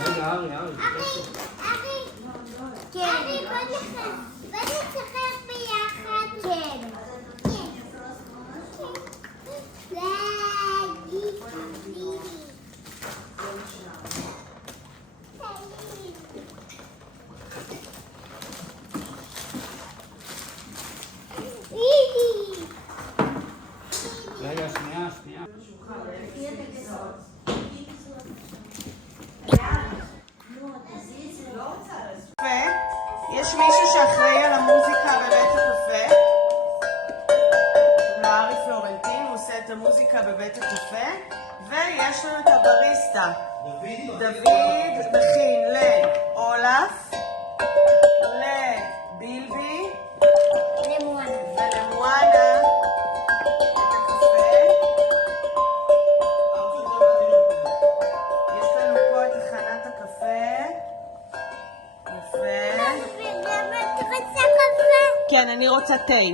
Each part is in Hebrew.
רגע, ארי. כן. בוא נשחק ביחד. כן. רגע, שנייה. יש מישהו שאחראי על המוזיקה בבית הקפה? לארי פלורנטין, הוא עושה את המוזיקה בבית הקפה. ויש לנו את הבריסטה. דוד מכין לאולף, לבילבי ולמואנה את הקפה. יש לנו פה את הכנת הקפה. יפה. כן, אני רוצה תה. תכין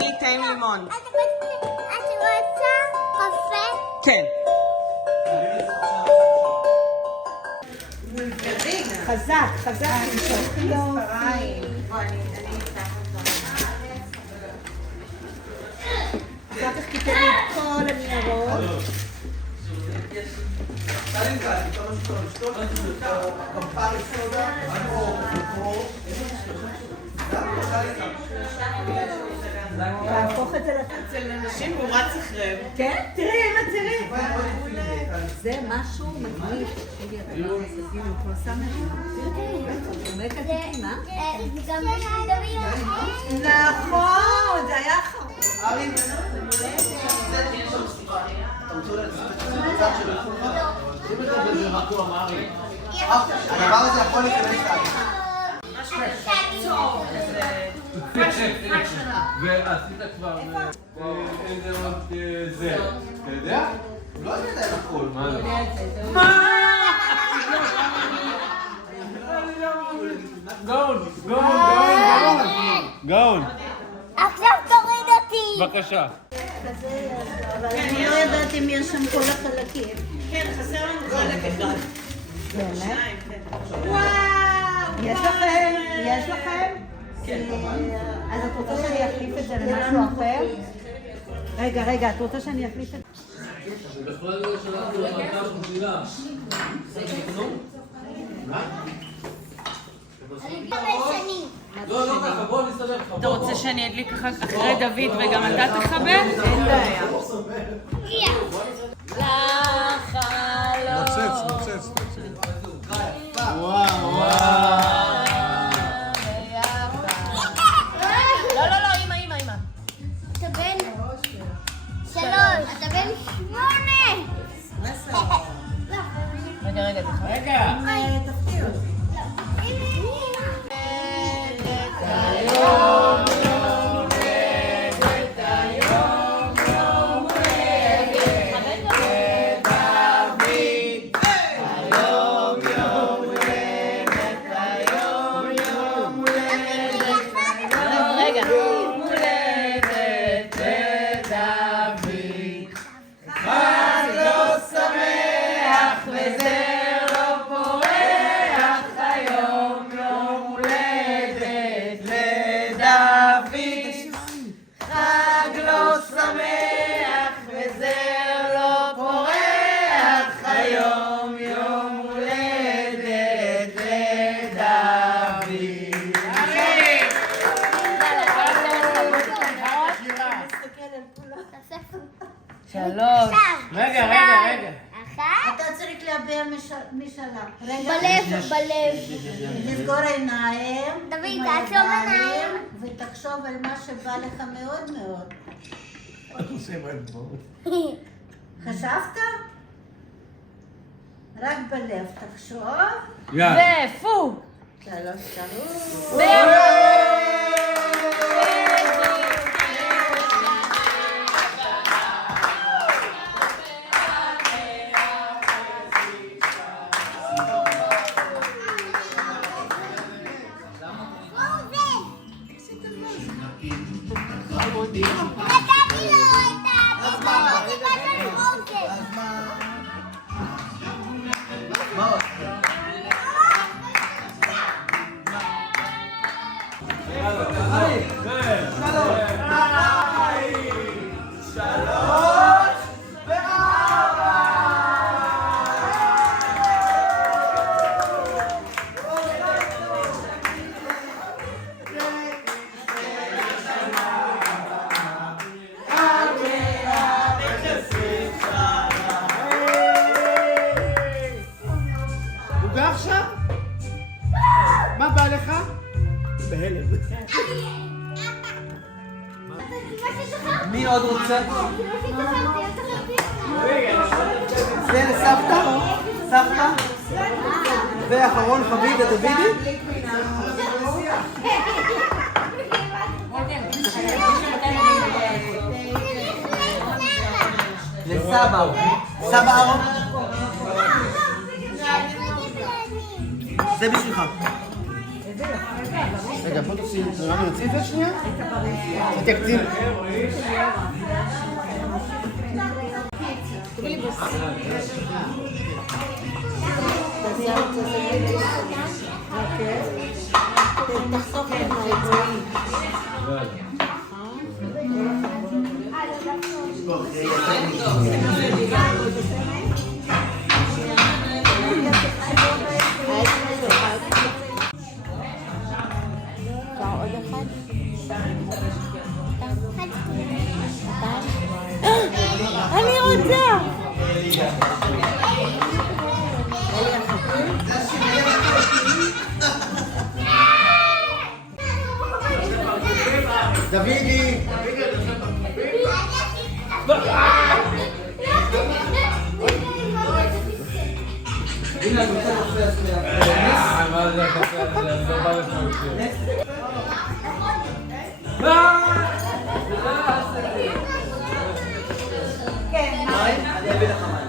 לי תה עם לימון. את רוצה קפה? כן. חזק. אחר כך תיתן לי את כל הניירות. להפוך את זה אצל אנשים הוא רץ אחריהם. כן? תראי, אמא, תראי. זה משהו מגניב. הוא כבר שם את זה. עומד כתיקים, אה? זה גם בשביל נכון, זה היה אחרון. הדבר הזה יכול להיכנס ועשית כבר איזה עוד זה, אתה יודע? לא יודע להם הכל. גאון. עכשיו תוריד אותי. בבקשה. אבל אני לא יודעת אם יש שם כל החלקים. כן, חסר לנו חלק אחד. באמת? וואו! יש לכם? אז את רוצה שאני אחליף את זה למשהו אחר? רגע, את רוצה שאני אחליף את זה? בכלל לא שלחנו להרקה מובילה. לא ככה, בוא נסתדר לך. אתה רוצה שאני אדליק אחרי דוד וגם אתה תחבר? אין בעיה. נוצץ. וואו. לא, אמא. אתה בן 3. אתה בן 8. רגע. תפתיעו. שלוש. רגע. אתה צריך להביע משאלה. בלב. לסגור עיניים. דוד, תעצום עיניים. ותחשוב על מה שבא לך מאוד מאוד. חשבת? רק בלב תחשוב. ופו. 3. נתתי לו את הפרסומת של פרוזן. מה עוד? עוגה עכשיו? מה בא לך? בהלם. מי עוד רוצה? זה לסבתא? סבתא? ואחרון חביב ודוידי? לסבא. סבא ארון? זה בשבילך. רגע, בוא תוציא, נראה לי נוציא את זה שנייה? זה תקציב. תחשוף את הרצועים. אני רוצה! דוידי! הנה, אני רוצה קפה. מה זה הקפה הזה? אני לא בא לפה יותר. אני אביא לך מים.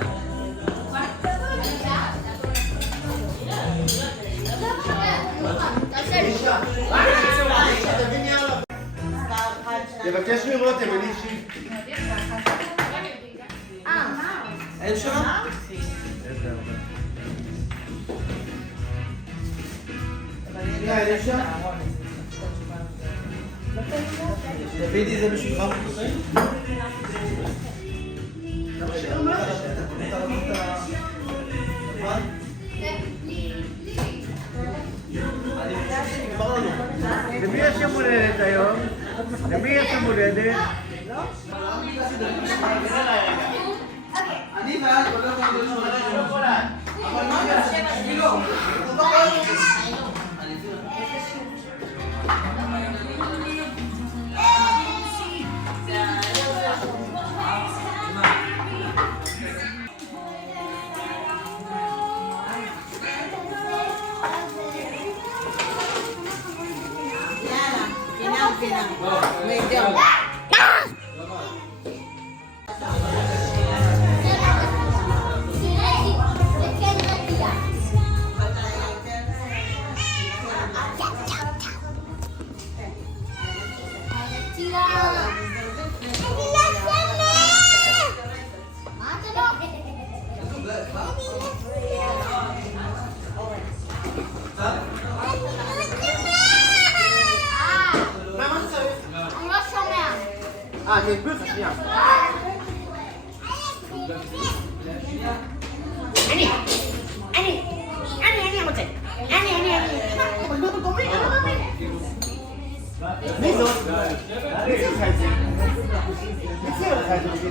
תבקש מרותם, אני אישית. אין שם? אין שם? דוידי זה בשבילך. למי יש יום הולדת היום? למי יש יום הולדת? אני ואת לא יכולים להיות שולחים. אבל מה זה? בשבילו. הוא לא יכול. אני אסביר לך שנייה. אני רוצה. מי זאת? מי צריך את זה? מי צריך את זה?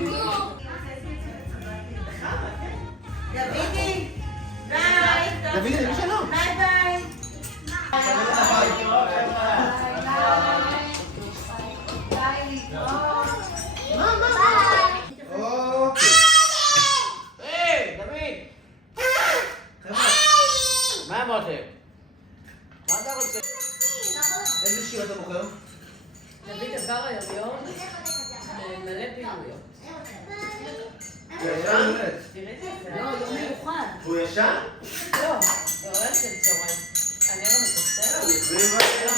דוידי, ביי. דוידי, למי שלום? ביי ביי. מה אמרתם? מה אתה רוצה? איזה שיר אתה בוחר? דוד עבר היום מלא פעילויות. הוא ישן? תראי את זה. לא, יום מיוחד. הוא ישן? לא, לא, אין של צהריים. אני לא מתוסרת. הוא ישן?